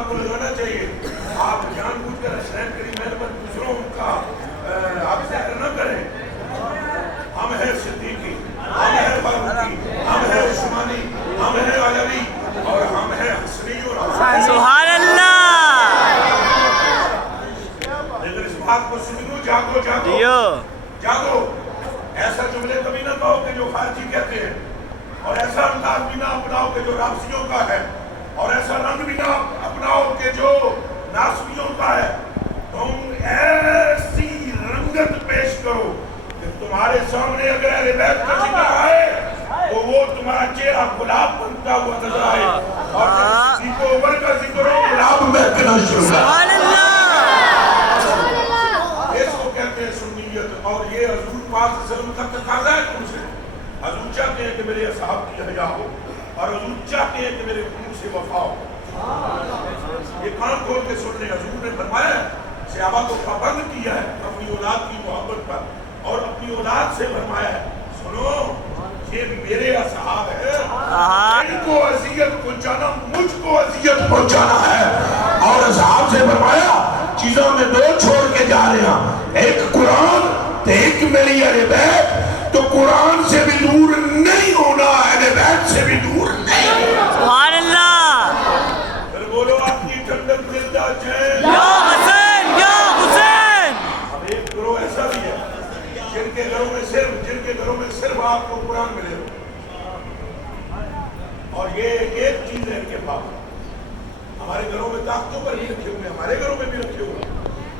آپ کو لگانا چاہیے. آپ جان بوجھ کر حسین کریمین پر دوسروں کا آپ ذکر نہ کریں. ہم ہیں صدیقی, ہم ہیں فاروقی, ہم ہیں عثمانی, ہم ہیں علوی, اور ہم ہیں حسنی اور حسین. سبحان اللہ. لیکن اس بات کو سن لو, جاگو جاگو دیو جاگو. ایسا جملے کبھی نہ کہو کہ جو خارجی کہتے ہیں, اور ایسا انداز بھی نہ اپناؤ کہ جو رابطیوں کا ہے, اور ایسا رنگ بھی نہ اپناؤ کہ جو ناسبیوں کا ہے. تم ایسی رنگت پیش کرو کہ تمہارے سامنے اگر اہل بیت کا ذکر آئے تو وہ تمہارا چہرہ گلاب بنتا ہوا نظر آئے, اور جب صدیق عمر کا ذکر ہو گلاب مہکنا شروع ہو. سبحان اللہ. اس کو کہتے ہیں سنیت, اور یہ حضور پاک صلی اللہ علیہ وسلم کا تقاضا ہے تم سے. حضور چاہتے ہیں کہ میرے اصحاب کی حیا ہو, اور حضور چاہتے ہیں کہ میرے خون سے وفا ہو. یہ کان کھول کے سن لیں, حضور نے فرمایا صحابہ کو پابند کیا ہے اپنی اولاد کی محبت پر, اور اپنی اولاد سے فرمایا ہے سنو یہ میرے اصحاب ہیں, ان کو اذیت پہنچانا مجھ کو اذیت پہنچانا ہے. اور اصحاب سے فرمایا چیزوں میں دو چھوڑ کے جا رہے ہیں, ایک قرآن تو ایک میری اہل بیت. تو قرآن سے بھی دور نہیں ہونا, اہل بیت سے بھی دور نہیں ہونا. سبحان اللہ. پھر بولو اپنی ٹھنڈک زندہ چین. یا حسین یا حسین. اب ایک گروہ ایسا بھی ہے جن کے گھروں میں صرف آپ کو قرآن ملے گا, اور یہ ایک چیز ہے ان کے پاس. ہمارے گھروں میں طاقتوں پر بھی رکھے ہوئے, ہمارے گھروں میں بھی رکھے ہوئے,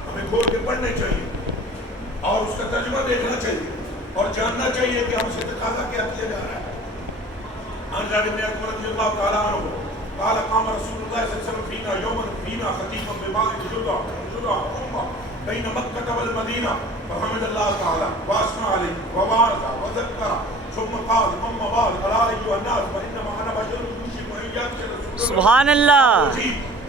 ہمیں کھول کے پڑھنے چاہیے اور اس کا ترجمہ دیکھنا چاہیے اور جاننا چاہیے کہ ہم سے تقاضا کیا کیا جا رہا ہے. عن جابر بن عبد رضی اللہ تعالیٰ عنہ قال قام رسول اللہ صلی اللہ علیہ وسلم فینا یوما فینا خطیبا ببعض جدع امہ بین مکہ والمدینہ فحمد اللہ تعالیٰ واسمع علیہ وبارک وذکر ثم قال اما بعد الا ایھا الناس فانما انا بشر یوشک ان یأتی رسول سبحان اللہ.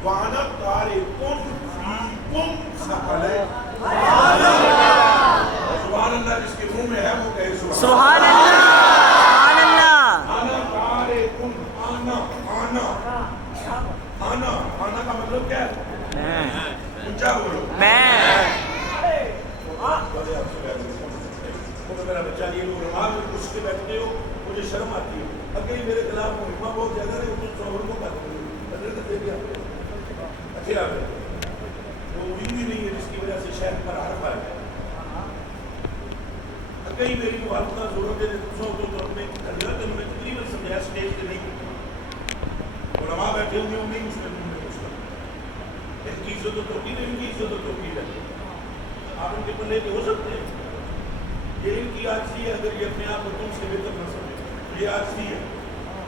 وانا تارکن فیکم ثقلین. سبحان اللہ. جس کے منہ میں ہے وہ کہے سبحان اللہ. سبحان اللہ. آنا تارکن, آنا کا مطلب کیا ہے؟ اونچا بولو. میرا بچہ یہ لوگ رمال میں کچھ کے بیٹھتے ہو, مجھے شرم آتی ہے. اب کہیں میرے خلاف مہمہ بہت زیادہ رہے تو سوہر کو کہتے ہیں بدرت دے دیا اچھے آپ ہے وہ امید ہی نہیں ہے جس کی وجہ سے شہر پر حرف آ جائے. اب کہیں میری مبارکہ ضرورت ہے دوسروں کو تو اپنے حضرت میں تقریباً سمجھایا اسٹیج پہ نہیں علماء بیٹھے ہوئے ہوں نہیں مسلم ان کی عزت و توقیر ہے, ان کی عزت و توقیر ہے. آپ ان کے پلے کے ہو سکتے ہیں. یہ ان کی عاجزی ہے اگر یہ اپنے آپ کو تم سے بہتر نہ سمجھے. یہ عاجزی ہے.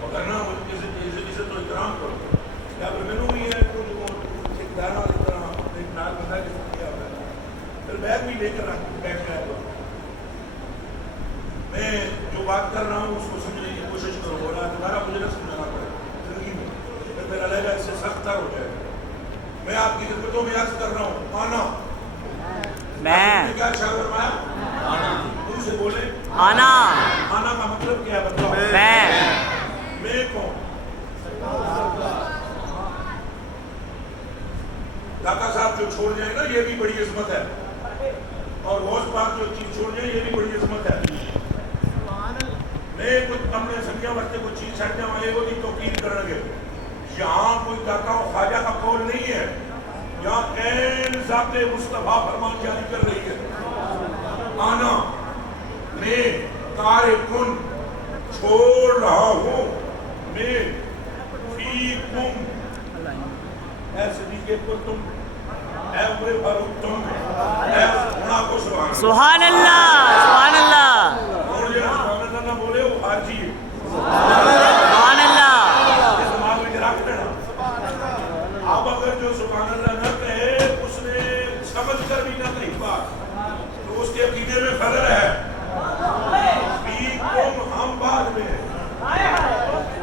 اگر نہ عزت و احترام کرو یا پھر میں نے بھی ہے تو ایک دانا والی طرح ایک نال بندہ کے ساتھ کیا ہوتا ہے پھر بیگ بھی لے کر بیٹھ جائے گا. میں جو بات کر رہا ہوں اس کو سمجھنے کی کوشش کرو اور دوبارہ مجھے نہ سمجھانا پڑے زندگی میں, پھر میرا لہجہ اس سے سخت تر ہو جائے گا. میں آپ کی خدمتوں میں عرض کر رہا ہوں آنا. میں کیا ارشاد فرمایا؟ ان سے بولے آنا. آنا کا مطلب کیا ہے بتاؤ. میں کون؟ داتا صاحب جو چھوڑ جائیں نا یہ بھی بڑی عظمت ہے, اور غوث پاک جو چیز چھوڑ جائیں یہ بھی بڑی عظمت ہے. میں کچھ اپنے سنگیا وقت کو چیز چھڑنے والے وہ بھی توقیر کریں گے. یہاں کوئی داتا و خواجہ کا قول نہیں ہے, یہاں این ذات مصطفیٰ فرمان جاری کر رہی ہے. آنا میں تارکن چھوڑ رہا ہوں, میں فیکم اے صدیق پر تم, اے عمر فاروق تم, اے عمر کو سبحان اللہ. سبحان اللہ. اور یہ سبحان اللہ نہ بولے وہ خارجی ہے. سبحان اللہ. اس دماغ میں رکھ لینا. اب اگر جو سبحان اللہ نہ کہے اس نے سمجھ کر بھی نہ کہی بات تو اس کے عقیدے میں خلل ہے. فیکم ہم بعد میں,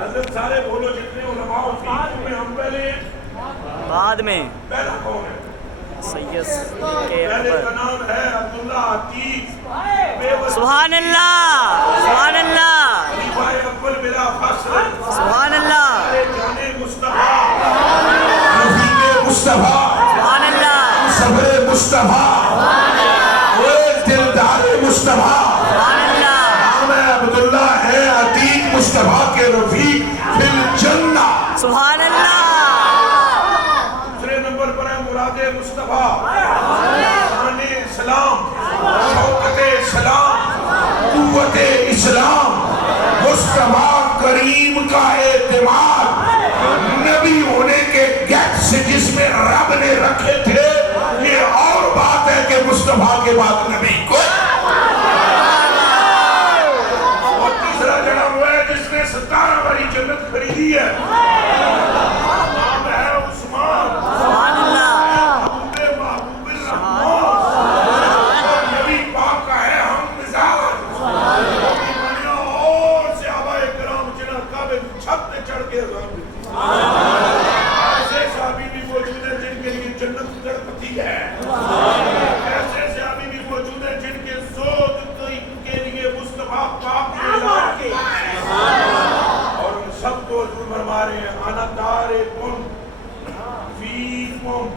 حضرت سارے بولو جتنے علماء فیکم میں ہم پہلے بعد میں. پہلا کون ہے؟ سید کے پہلے اوپر. کا نام ہے عبداللہ عتیق. سبحان اللہ. سبحان اللہ. خلیفہ اول بلا فصل. سبحان اللہ. جانے مصطفیٰ نبی کے مصطفیٰ، سبحان اللہ صبر مصطفیٰ، وہ دلدار مصطفیٰ، سبحان اللہ نام عبداللہ ہے عتیق مصطفیٰ کے رفیق فی الجنہ. سبحان اللہ دوسرے نمبر پر ہے مراد مصطفیٰ، شان اسلام، شوکت اسلام، قوت اسلام، مصطفیٰ کریم کا اعتماد، نبی ہونے کے گیٹس جس میں رب نے رکھے تھے. یہ اور بات ہے کہ مصطفیٰ کے بعد نبی کو. اور تیسرا جڑا ہوا ہے جس نے 17 باری جنت خریدی ہے، نام ہے عثمان، سبحان اللہ محبوب محبوب الرحمان، اور نبی پاک کا ہے ہم مزاج. اور صحابہ کرام جنہاں کعبے کی چھت پہ چڑھ کے اذان دیتی، ایسے صحابی بھی موجود ہیں جن کے لیے جنت تڑپتی ہے، ایسے صحابی بھی موجود ہیں جن کے زود کے لیے مصطفیٰ پاک نے اعلان کیا ہے. اور ان سب کو حضور فرما رہے ہیں انا تارکن فیکم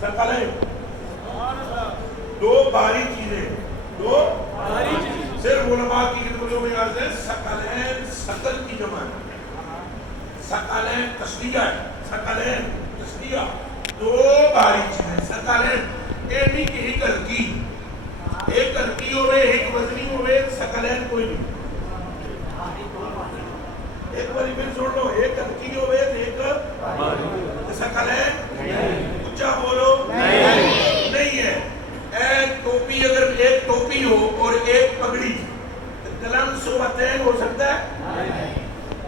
ثقلین، دو بھاری چیزیں، دو صرف علماء کی کتابوں میں عرض ہے ثقلین ثقل کی جمع ہے، ثقلین تسلیہ ہے، ثقلین تسلیہ دو بھاری چیزیں. ثقلین ایک کی ایک ہلکی، ایک ہلکی ہوئے ایک وزنی ہوئے، ثقلین کوئی نہیں. ایک باری پھر سن لو، ایک ہلکی ہوئے ایک ثقلین، اونچا بولو نہیں ہے. ایک ٹوپی، اگر ایک ٹوپی ہو اور ایک پگڑی، قلم سوتین ہو سکتا ہے؟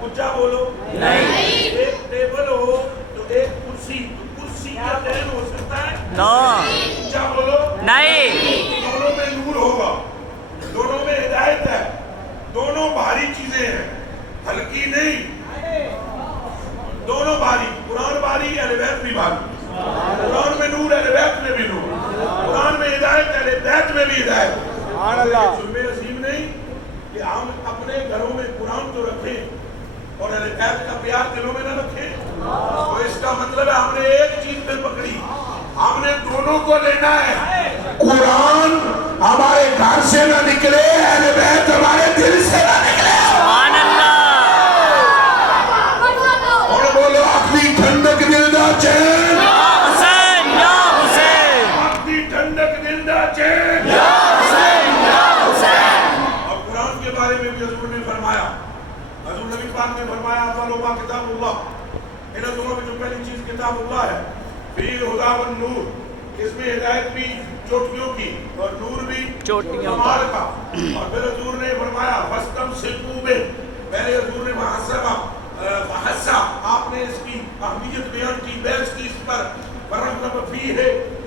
اونچا بولو نہیں. ایک ٹیبل ہو تو ایک کرسی، تو کرسی کا تین ہو سکتا ہے؟ نو اونچا بولو نہیں. دونوں میں نور ہوگا، دونوں میں ہدایت ہے، دونوں بھاری چیزیں ہیں، ہلکی نہیں، دونوں بھاری. قرآن بھاری، اہل بیت بھی بھاری. قرآن میں نور، اہل بیت میں بھی نور. قرآن میں ہدایت، اہل بیت میں بھی ہدایت. سبحان اللہ. ظلم نصیب نہیں کہ ہم اپنے گھروں میں قرآن تو رکھیں اور اہل بیت کا پیار دلوں میں نہ رکھیں. تو اس کا مطلب ہے ہم نے ایک چیز پہ پکڑی، ہم نے دونوں کو لینا ہے. قرآن ہمارے گھر سے نہ نکلے، اہل بیت ہمارے دل سے نہ نکلے. سبحان اللہ اور بولو اپنی ٹھنڈک دل دا چین، یا حسین یا حسین اپنی ٹھنڈک دل دا چین. یا حسین یا حسین. اور قرآن کے بارے میں بھی حضور نے فرمایا، حضور نبی پاک نے فرمایا اولما کتاب اللہ، ان دونوں میں جو پہلی چیز کتاب اللہ ہے، فی الہدی والنور، اس میں ہدایت بھی چوٹیوں کی اور نور بھی چوٹیوں کمال کا. اور پھر حضور نے فرمایا فاستمسکوا بہ، پہلے حضور نے محاسبہ حصہ، آپ نے اس کی اہمیت بیان کی، بحث کی اس پر، ورغب فیہ،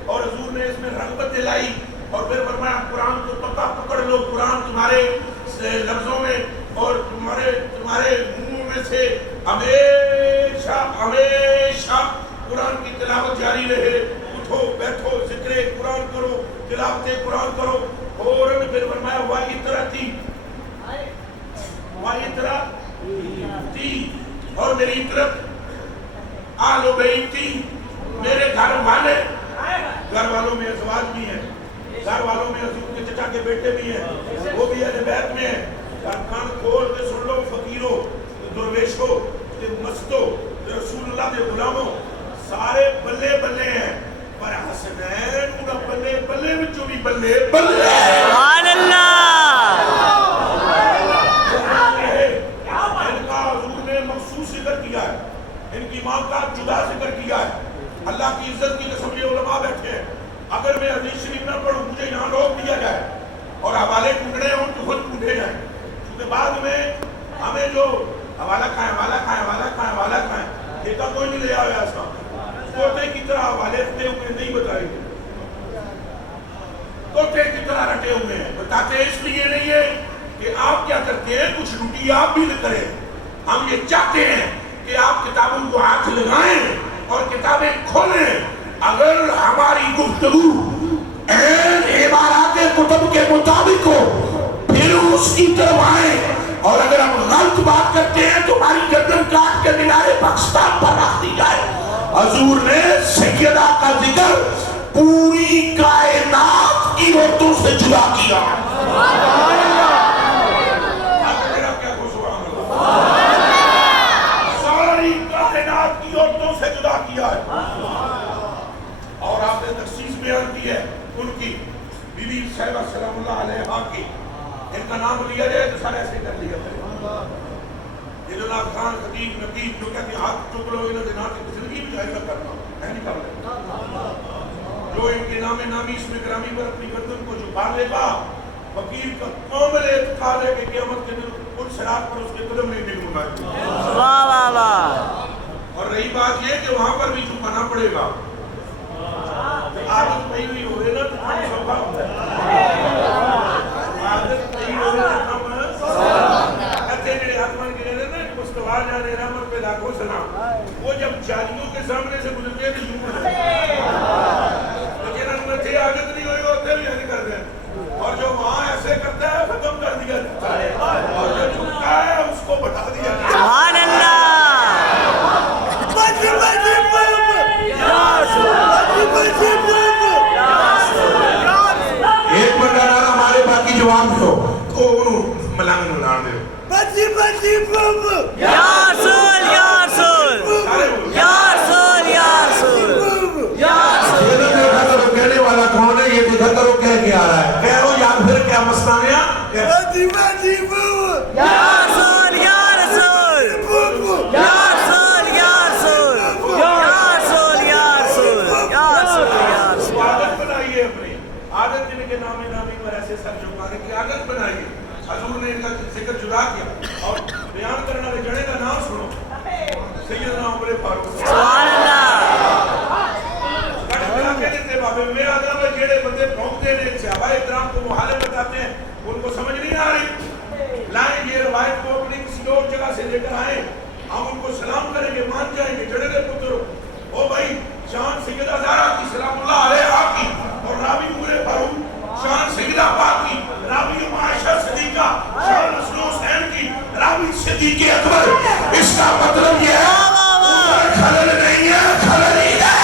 اور حضور نے اس میں رغبت دلائی. اور پھر فرمایا قرآن کو پکڑ لو، قرآن تمہارے لفظوں میں اور تمہارے منہ میں سے ہمیشہ ہمیشہ قرآن کی تلاوت جاری رہے. اٹھو بیٹھو ذکر قرآن کرو، تلاوت قرآن کرو. اور پھر فرمایا وَإِطْرَتِي، اور میری عطرت، آل بیتی، میرے گھر والے. گھر والوں میں ازواج بھی ہیں، گھر والوں میں حضور کے چچا کے بیٹے بھی ہیں، وہ بھی اہل بیت میں ہیں. کان کھول کے سن لو فقیروں، درویشوں، مستوں، رسول اللہ کے غلاموں، سارے بلے بلے ہیں، پر حسنین پورا بلے بلے وچوں بھی بلے بلے. سبحان اللہ. ان کا حضور نے مخصوص ذکر کیا ہے، ان کی ماں کا جدا ذکر کیا ہے. اللہ کی عزت کی قسم، یہ علماء بیٹھے ہیں، اگر میں حدیث شریف نہ پڑھوں مجھے یہاں روک دیا جائے اور حوالے ڈھونڈنے ہوں تو خود ڈھونڈے جائیں، کیونکہ بعد میں ہمیں جو حوالہ کھائیں حوالہ کھائیں حوالہ کھائیں حوالہ کھائیں، یہ تو کوئی نہیں لے آیا ایسا. کوٹے کی طرح حوالے رکھتے ہوئے نہیں بتائے گے، کوٹے کی طرح رٹے ہوئے ہیں. بتاتے اس لیے نہیں ہے کہ آپ کیا کرتے ہیں، کچھ ڈیوٹی آپ بھی نہ کریں. ہم یہ چاہتے ہیں کہ آپ کتابوں کو ہاتھ لگائیں اور کتابیں کھولیں. اگر ہماری گفتگو این عبارات کتب کے مطابق ہو پھر اس کی طرف آئیں، اور اگر ہم غلط بات کرتے ہیں تو ہماری گردن کاٹ کے مینار پاکستان پر رکھ دی جائے. حضور نے سیدہ کا ذکر پوری کائنات کی عورتوں سے جدا کیا. ساری کائنات کی عورتوں سے جدا کیا ہے. اور آپ نے تخصیص بیان کی ہے ان کی بی بی صاحبہ سلام اللہ علیہا کی. ان کا نام لیا جائے تو سارے ایسے کر لیا جائے. یہ جو خان خطیب نقیب جو کہتے ہیں ہاتھ چک لو انہوں نے نام کی زندگی بھی ظاہر کرنا ہے نہیں کر لے. جو ان کے نام نامی اس میں گرامی پر اپنی گردن کو جھکا لے گا وکیل کا کامل اعتقاد ہے کہ قیامت کے دن ان صراط پر اس کے قدم نہیں ڈگمگائے. واہ واہ واہ. اور رہی بات یہ کہ وہاں پر بھی جھکانا پڑے گا. عادت پہی ہوئی ہوئے نا تو کم سوکھا ہوتا ہے. عادت پہی ہوئے نا کم اچھے جڑے حتمان کے لئے نا مستوار جانے رحمت پہ لاکھوں سلام وہ جب جالیوں کے سامنے سے گزرتے ہیں تو یوں کرتے ہیں. لیکن ان میں تھے عادت نہیں ہوئی ہوتے بھی یعنی کر دیں. اور جو وہاں ایسے کرتا ہے ختم کر دیا جاتا ہے. اور جو چھکتا ہے اس کو بتا دیا جاتا ہے. سبحان اللہ. ایک بندہ نہ ہمارے باقی جواب دو تو انہوں ملانگ ملان دے. یا رسول یا رسول یا رسول یا رسول یا رسول. یہ دیکھا کرو کہنے والا کون ہے. یہ دیکھا کرو کہہ کے آ رہا ہے. کہہ رہو یا پھر کیا مسئلہ ہے. یا رسول یا رسول یا رسول یا رسول یا رسول یا رسول یا رسول. عادت بنائیے اپنی عادت جن کے نام نامی پر ایسے سر جھکانے کی عادت بنائیے. حضور نے ان کا ذکر جدا کیا اور بیان کرنے والے جڑے کا نام سنو سیدنا عمر فاروق. سبحان اللہ. کیا کہتے تھے بابے میں آدم ہے جڑے بندے پھونکتے ہیں صحابہ اکرام کو محالے بتاتے ہیں ان کو سمجھ نہیں آ رہی. لائیں یہ روایت کو اپنی کسی اور جگہ سے لے کر آئیں ہم ان کو سلام کریں گے مان جائیں گے. جڑے کے پترو او بھائی شان سیدہ زہرا کی سلام اللہ علیہا کی اور راوی عمر فاروق شان سیدہ پاک کی راوی عائشہ صدیقہ شان حسن حسین کی راوی صدیق اکبر. اس کا مطلب یہ ہے عمر خلل نہیں ہے خلل ہی ہے.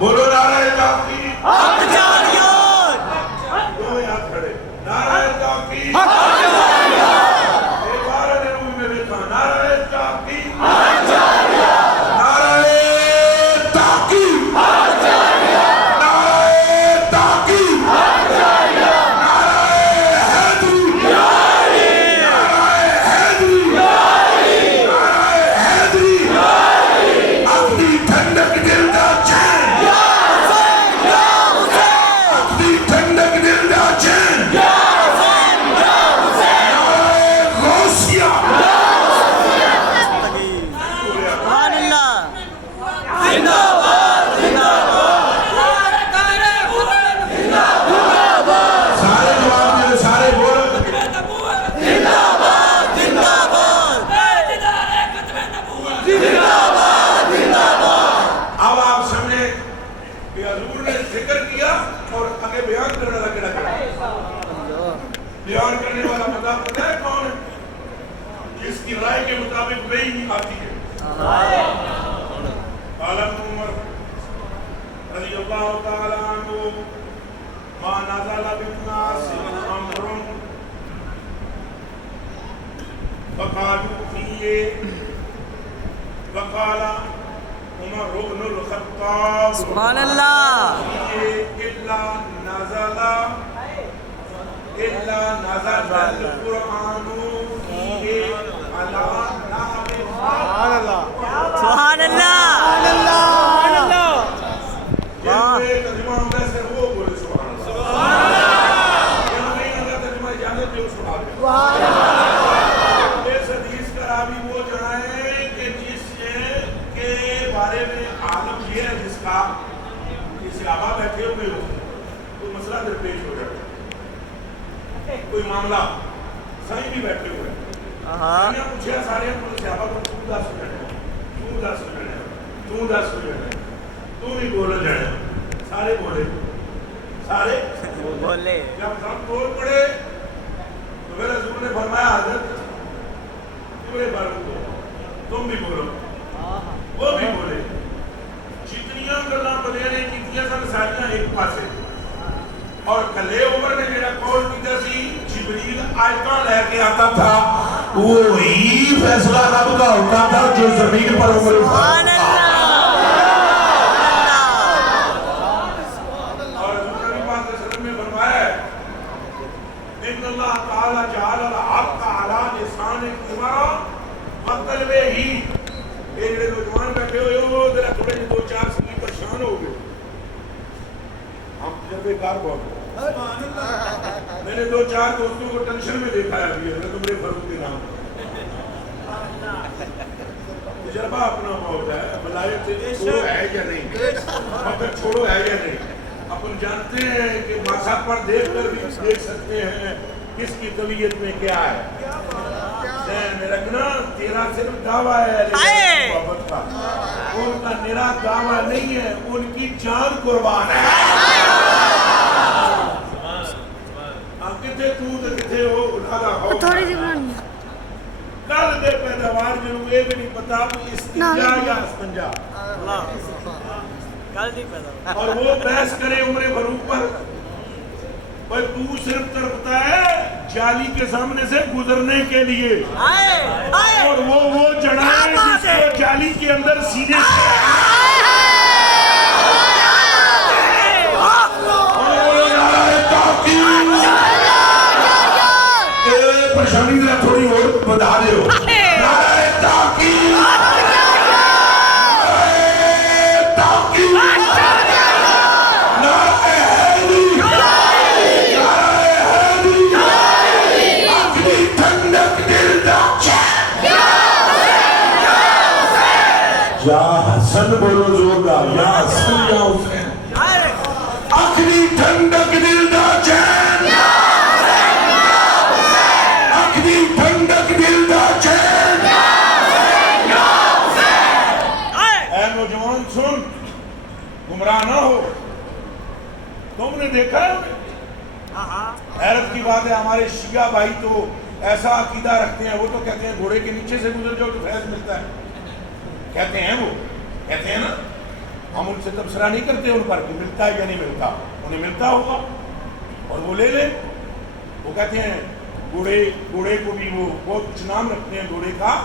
بولو نعرہ تحقیق حق جاریون. دو یاد کھڑے نعرہ تحقیق حق جاریون. ایک بار نے روح میں دیکھا نعرہ تحقیق حق جاریون. نعرہ تحقیق حق جاریون. نعرہ تحقیق حق جاریون. نعرہ حیدری یاری. نعرہ حیدری یاری. نعرہ حیدری یاری. اپنی ٹھنڈک دل دا چین یا حسین یا حسین اپنی ٹھنڈک دل دا چین یا حسین یا حسین نعرہ غوثیہ. سبحان اللہ. زندہ باد زندہ باد زندہ باد. سارے جواب میرے سارے بولو. زندہ باد زندہ باد زندہ باد زندہ باد. اب آپ سمجھیں کہ حضور نے ذکر کیا اور آگے بیان کرنے لگے بیان کرنے والا بندہ پتہ ہے کون ہے جس کی رائے کے مطابق وہی نہیں آتی ہے. عالم عمر رضی اللہ تعالی عنہ ما نزل بالناس امر فقالوا فيه وقال عمر بن الخطاب سبحان اللہ. إلا نزل القرآن فيه على نعم. سبحان اللہ. جن میں ترجمہ ہوتا ہے وہ بولے سبحان اللہ. جن نہیں ہوتا ترجمہ جانت جو سبحان اللہ. اس حدیث کا راوی وہ جنائے کہ جس کے بارے میں عالم یہ ہے جس کا صحابہ بیٹھے ہوئے ہو کوئی مسئلہ درپیش ہو جاتا ہے کوئی معاملہ صحیح بھی بیٹھے ہوئے ہیں پوچھے سارے صحابہ کو تو دس ہو جانے تو دس ہو جانے تو دس ہو جانے تو نہیں بولا جانے سارے بولے سارے بولے. جب سب بول پڑے تو پھر حضور نے فرمایا حضرت عمر فاروق کو تم بھی بولو وہ بھی بولے جتنیاں گلاں بندے نے کیتیاں سن ساریاں ایک پاسے اور کلے عمر نے جڑا قول کیتا سی جبریل آیتاں لے کے آتا تھا وہی فیصلہ رب کا ہوتا تھا جو زمین پر عمر سبحان اللہ اور نبی پاک صلی اللہ علیہ وسلم نے فرمایا ہے ان اللہ تعالی جعل الحق علی لسان عمر وقلب ہی یہ جڑے نوجوان بیٹھے ہوئے ہو ذرا تھوڑے جے دو چار سنی پریشان ہو گئے ہم تجربے کار بہت میں نے دو چار دوستوں کو ٹینشن میں دیکھا ہے ابھی حضرت عمر فاروق کے نام تجربہ اپنا موت ہے ملائک سے چھوڑو ہے یا نہیں مگر چھوڑو ہے یا نہیں اپن جانتے ہیں کہ ماسا پر دیکھ کر بھی دیکھ سکتے ہیں کس کی طبیعت میں کیا ہے ذہن میں رکھنا تیرا صرف دعویٰ ہے لیکن محبت کا ان کا میرا دعویٰ نہیں ہے ان کی جان قربان ہے کتے تو کتے ہو اٹھانا ہو تھوڑی سی بنانی کل دے پیداوار جنہوں یہ بھی نہیں پتا وہ استنجا یا استنجا کل نہیں پیدا اور وہ بحث کرے عمر فاروق پر بھائی تو صرف تڑپتا ہے جالی کے سامنے سے گزرنے کے لیے اور وہ جڑائے جس کو جالی کے اندر سینے سے پریشانی ذرا تھوڑی اور بتا دے ہو نعرہ تحقیق یا حسن بولو زوردار یا حسن یا حسین اخری ٹھنڈک دل دا چین اخری ٹھنڈک دل دا چین اے نوجوان سن گمراہ نہ ہو تم نے دیکھا ہے حیرت کی بات ہے ہمارے شیعہ بھائی تو ایسا عقیدہ رکھتے ہیں وہ تو کہتے ہیں گھوڑے کے نیچے سے گزر جاؤ تو فیض ملتا ہے کہتے ہیں وہ کہتے ہیں نا ہم ان سے تبصرہ نہیں کرتے ان پر کہ ملتا ہے یا نہیں ملتا انہیں ملتا ہوگا اور وہ لے لیں وہ کہتے ہیں گھوڑے کو بھی وہ بہت کچھ نام رکھتے ہیں گھوڑے کا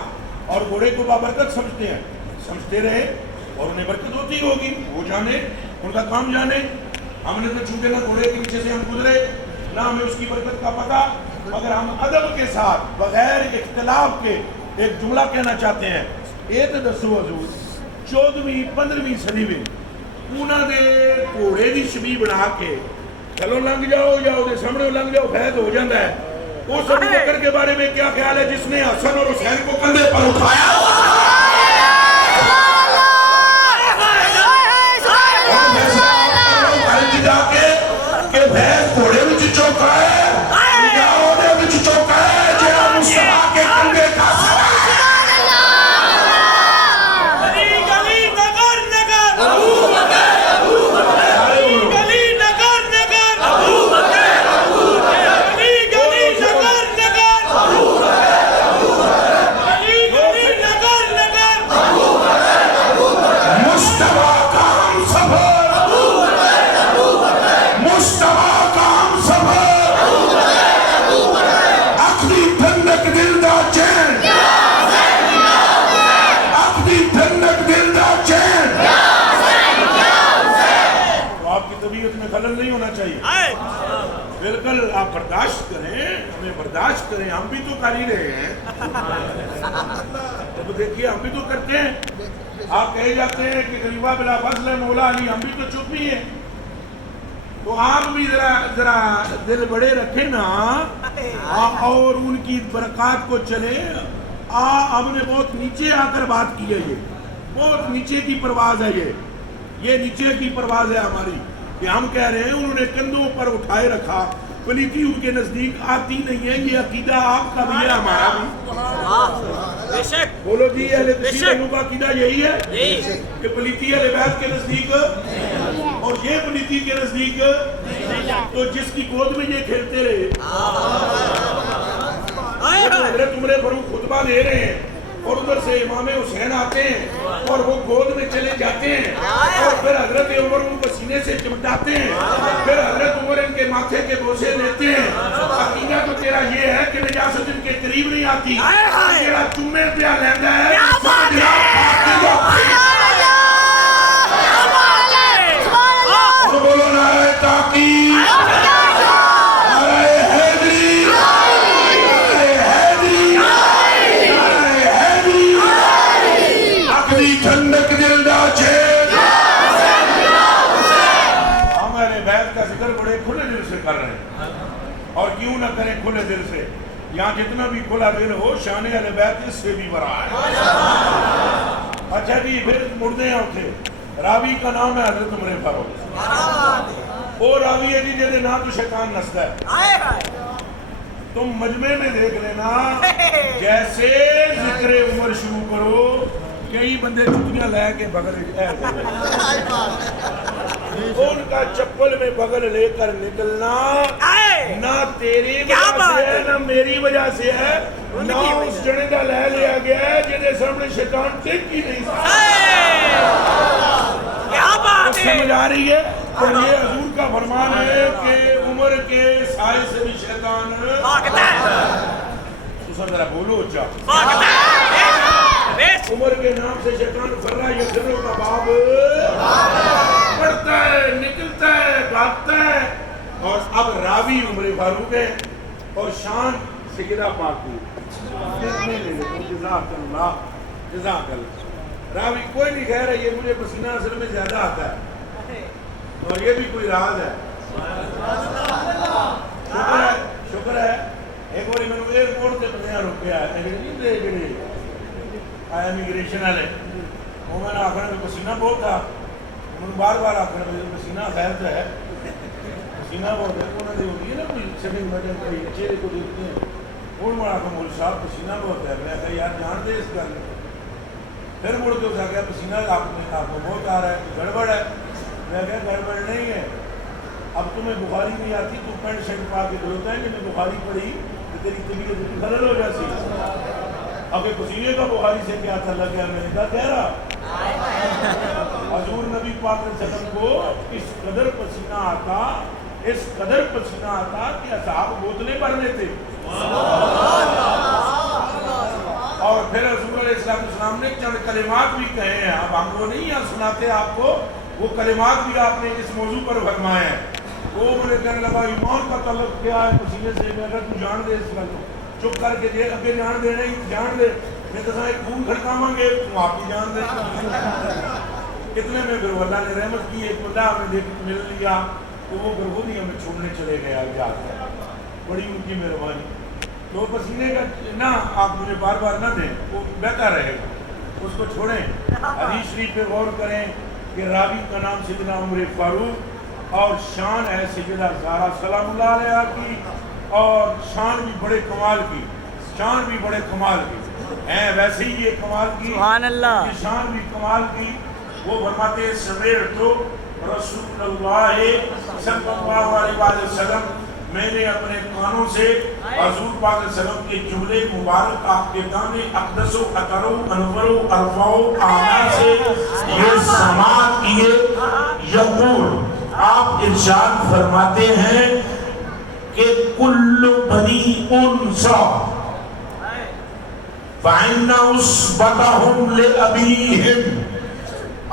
اور گھوڑے کو بابرکت سمجھتے ہیں سمجھتے رہے اور انہیں برکت ہوتی ہوگی وہ جانے ان کا کام جانے ہم نے تو چونکہ نہ گھوڑے کے نیچے سے ہم گزرے نہ ہمیں اس کی برکت کا پتہ مگر ہم ادب کے ساتھ بغیر اختلاف کے ایک جملہ کہنا چاہتے ہیں یہ تو دسو حضور 14ویں 15ویں صدی میں انہوں نے گھوڑے کی شبیہ بنا کے چلو لنگ جاؤ یا وہ سامنے لنگ جاؤ فیض ہو جاتا ہے اس ابو بکر کے بارے میں کیا خیال ہے جس نے حسن اور حسین کو کندھے پر اٹھایا جا کے کہ فیض گھوڑے میں چوکا ہے یا اوڑے میں چوکا ہے جہاں مصطفیٰ کے کندھے کا بالکل آپ برداشت کریں ہمیں برداشت کریں ہم بھی تو کر ہی رہے ہیں تو دیکھیے ہم بھی تو کرتے ہیں آپ کہے جاتے ہیں کہ غریبہ بلا فضل ہے مولا علی ہم بھی تو چپ ہی ہیں تو آپ بھی ذرا دل بڑے رکھیں نا اور ان کی برکات کو چلے ہم نے بہت نیچے آ کر بات کی ہے یہ بہت نیچے کی پرواز ہے یہ نیچے کی پرواز ہے ہماری کہ ہم کہہ رہے ہیں انہوں نے کندھوں پر اٹھائے رکھا پلیتی ان کے نزدیک آتی نہیں ہے یہ عقیدہ آپ کا بھی ہے ہمارا بھی بولو جی اہل تشیع کا عقیدہ یہی ہے کہ پلیتی اہل بیت کے نزدیک اور یہ پلیتی کے نزدیک تو جس کی گود میں یہ کھیلتے رہے حضرت عمر فاروق خطبہ دے رہے ہیں اور ادھر سے امام حسین آتے ہیں اور وہ گود میں چلے جاتے ہیں اور پھر حضرت عمر ان کو سینے سے چمٹاتے ہیں، پھر حضرت عمر ان کے ماتھے کے بوسے لیتے ہیں۔ عقیدہ تو تیرا یہ ہے کہ نجاست ان کے قریب نہیں آتی، تیرا چمے پہ لیندہ ہے بولو نعرہ تحقیق، نعرہ حیدری، نعرہ حیدری، نعرہ حیدری، عقلی ٹھنڈک دلدا چھے۔ ہم اہل بیت کا ذکر بڑے کھلے دل سے کر رہے ہیں، اور کیوں نہ کریں کھلے دل سے، یہاں جتنا بھی کھلا دل ہو شان اہل بیت اس سے بھی بڑا ہے۔ اچھا جی، پھر مردے ہیں اٹھے، راوی کا نام ہے حضرت عمر فاروق، وہ راوی ہے جی جیسے نام تو شیطان نستا ہے۔ تم مجمع میں دیکھ لینا، جیسے ذکر عمر شروع کرو کئی بندے جتیاں لے کے بغل ان کا چپل میں بغل لے کر نکلنا نہ تیری وجہ سے ہے نہ میری وجہ سے ہے، نہ اس جنے کا لے لیا گیا ہے جنہیں سامنے شیطان ٹک ہی نہیں سمجھ آ رہی ہے۔ تو یہ حضور کا فرمان ہے کہ عمر کے سائے سے بھی شیطان بھاگتا ہے۔ تو ذرا بولو بھاگتا ہے۔ عمر کے نام سے شیطان فرہ یہ دنوں کا باب پڑھتا ہے، نکلتا ہے، بھاگتا ہے۔ اور اب راوی عمر فاروق ہے اور شان سیدہ پاک کی جزاک اللہ جزاک اللہ۔ راوی کوئی نہیں کہہ رہا یہ مجھے پسینہ اصل میں زیادہ آتا ہے اور یہ بھی کوئی راز ہے۔ شکر ہے ایک بار میں نے ایئرپورٹ سے بندیاں روکیا ہے امیگریشن والے، وہ میں نے آخر میں پسینہ بہت تھا، انہوں نے بار بار آخر میں پسینہ خیر تو ہے پسینہ بہت ہے، انہوں نے ہوگی ہے نا کوئی سیٹنگ وجہ کوئی چہرے کو دیکھتے ہیں، اور میں آخر مول صاحب پسینہ بہت ہے، میں کہا یار جان دے اس کا، پھر مڑ کے اس آ گیا پسینہ آپ کو بہت آ رہا ہے، گڑبڑ ہے، میں کہا گڑبڑ نہیں ہے، اب تمہیں بخاری نہیں آتی تو پینٹ شرٹ پا کے دھوتا ہے کہ میں بخاری پڑھی تو تیری طبیعت خلل ہو جاتی، اب پسینے کا بخاری سے کیا تعلق ہے؟ میں نے کہا کہہ رہا حضور نبی پاک صلی اللہ علیہ وسلم کو اس قدر پسینہ آتا، اس قدر پسینہ آتا کہ اصحاب بوتلیں بھر لیتے، اور پھر حضور علیہ السلام نے چند کلمات بھی کہے ہیں، اب ہم وہ نہیں یہاں سناتے آپ کو، وہ کلمات بھی آپ نے اس موضوع پر فرمائے ہیں۔ وہ مجھے کہنے لگا ایمان کا تعلق کیا ہے پسینے سے؟ میں اگر تو جان دے اس کا چپ کر کے دے اگے جان دے نہیں جان دے، میں تو ایک خون کھڑکاواں گے تم آپ کی جان دے۔ اتنے میں پھر اللہ نے رحمت کی، ایک بندہ ہمیں دیکھ مل لیا تو وہ پھر خود ہی ہمیں چھوڑنے چلے گئے جا کر، بڑی ان کی مہربانی۔ تو پسینے کا نہ آپ مجھے بار بار نہ دیں، وہ بہتر رہے گا، اس کو چھوڑیں۔ حدیث شریف پہ غور کریں کہ راوی کا نام سیدنا عمر فاروق اور شان ہے سیدہ زہرا سلام اللہ علیہا کی، اور شان بھی بڑے کمال کی، شان بھی بڑے کمال کی ہیں، ویسے ہی یہ کمال کی سبحان اللہ، شان بھی کمال کی۔ وہ فرماتے سمیعت رسول اللہ صلی اللہ علیہ وسلم، میں نے اپنے کانوں سے حضور پاک علیہ وسلم کے جملے مبارک آپ کے دانے اقدس و اطر و انور و ارفع و اعلیٰ سے یہ سماعت کیے۔ یقول آپ ارشاد فرماتے ہیں کہ کل بنی انسا فَإِنَّ عُصْبَتَهُمْ لِأَبِيهِمْ،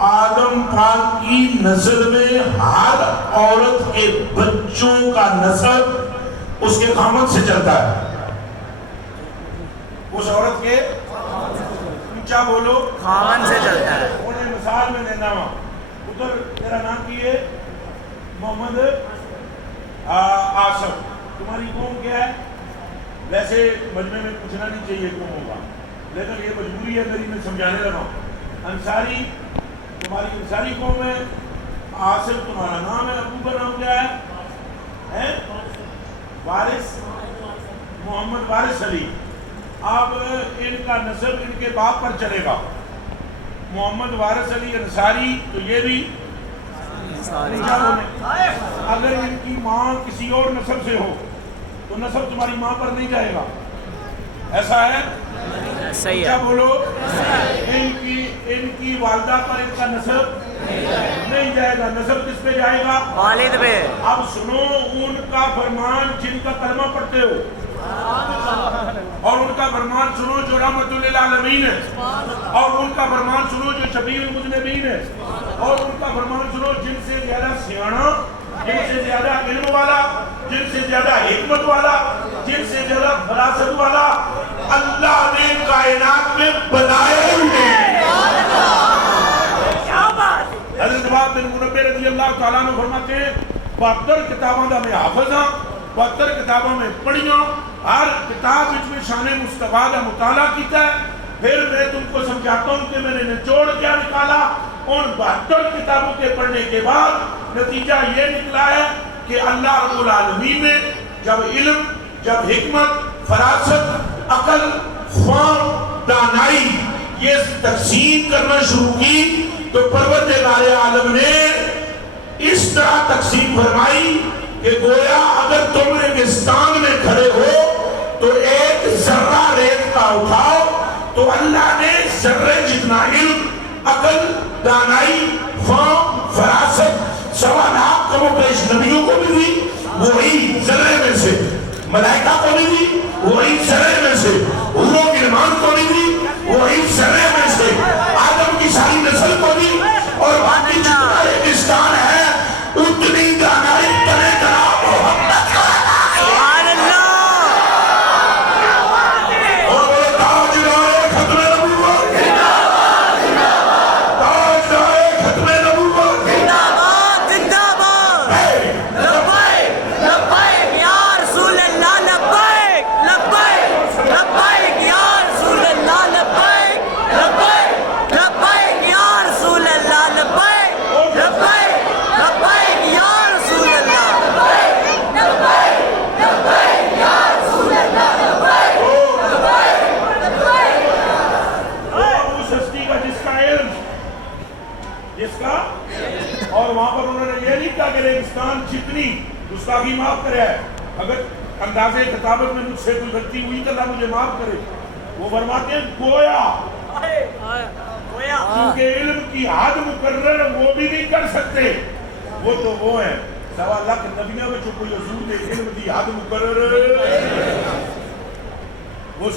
آدم پاک کی نسل میں ہر عورت کے بچوں کا نسب اس کے خامد سے چلتا ہے، اس عورت کے اونچا بولو خامن سے چلتا ہے۔ انہیں مثال میں دینا ہوا ادھر تیرا نام کی ہے محمد آصف، تمہاری قوم کیا ہے؟ ویسے مجمع میں پوچھنا نہیں چاہیے قوم ہوگا، لیکن یہ مجبوری ہے میری، میں سمجھانے لگا ہوں۔ انصاری، تمہاری انصاری قوم ہے، آصف تمہارا نام ہے، ابو کا نام کیا ہے؟ وارث محمد وارث علی، اب ان کا نسب ان کے باپ پر چلے گا، محمد وارث علی انصاری، تو یہ بھی اگر ان کی ماں کسی اور نسب سے ہو تو نسب تمہاری ماں پر نہیں جائے گا، ایسا ہے؟ صحیح کیا ہے. بولو؟ ان کی والدہ پر ان کا نسب نہیں جائے گا. نسب کس پہ جائے گا؟ والد پہ. اب سنو ان کا فرمان جن کا کلمہ پڑھتے ہو، اور ان کا فرمان سنو جو رحمت للعالمین ہے، اور ان کا فرمان سنو جو شفیع المذنبین ہے، اور ان کا فرمان سنو جن سے زیادہ سیاںا، جن سے زیادہ علم والا، جن سے زیادہ حکمت والا، جن سے زیادہ فراست والا اللہ نے کائنات میں بنائے ہوئے ہیں. حضرت وہب بن منبہ رضی اللہ تعالیٰ عنہ فرماتے ہیں 72 کتابوں دا میں حافظ ہاں، 72 کتابوں میں پڑھیاں، ہر کتاب میں شان مصطفیٰ کا مطالعہ کیتا ہے. پھر میں تم کو سمجھاتا ہوں کہ میں نے نچوڑ کیا نکالا. ان 72 کتابوں کے پڑھنے کے بعد نتیجہ یہ نکلا ہے کہ اللہ رب العالمین نے جب علم، جب حکمت، فراست، عقل، فہم، دانائی یہ تقسیم کرنا شروع کی تو پروردگار عالم نے اس طرح تقسیم فرمائی کہ گویا اگر تم ریگستان میں کھڑے ہو تو ایک ذرہ ریت کا اٹھاؤ تو اللہ نے ذرے جتنا علم، عقل، دانائی، فہم، فراست 1.25 کروڑ پیش نبیوں کو بھی دی وہی ذرے میں سے، ملائکہ کو بھی دی وہی ذرے میں سے، حوروں غلمان کو بھی دی وہی ذرے میں سے، آدم کی ساری نسل کو دی، اور باقی جتنا ریگستان ہے اتنی دانائی تنے کرا محمد کا. سبحان اللہ. اور وہ تاجدار ختم نبوت، تاجدار ختم نبوت، زندہ باد زندہ باد. لبیک لبیک یا رسول اللہ. لبیک لبیک لبیک یا رسول اللہ. لبیک لبیک لبیک یا رسول اللہ. لبیک لبیک لبیک یا رسول اللہ. لبیک لبیک لبیک یا رسول اللہ. لبیک لبیک لبیک. اس ہستی کا جس کا علم، جس کا، اور وہاں پر انہوں نے یہ نہیں کہا کہ ریگستان جتنی گستاخی معاف کرے ہے، اگر انداز خطابت میں مجھ سے کوئی غلطی ہوئی تو اللہ مجھے معاف کرے. وہ فرماتے ہیں گویا کیونکہ علم کی حد مقرر وہ بھی نہیں کر سکتے. وہ تو وہ ہیں 1.25 لاکھ نبیوں میں جو کوئی حضور نے علم کی حد مقرر وہ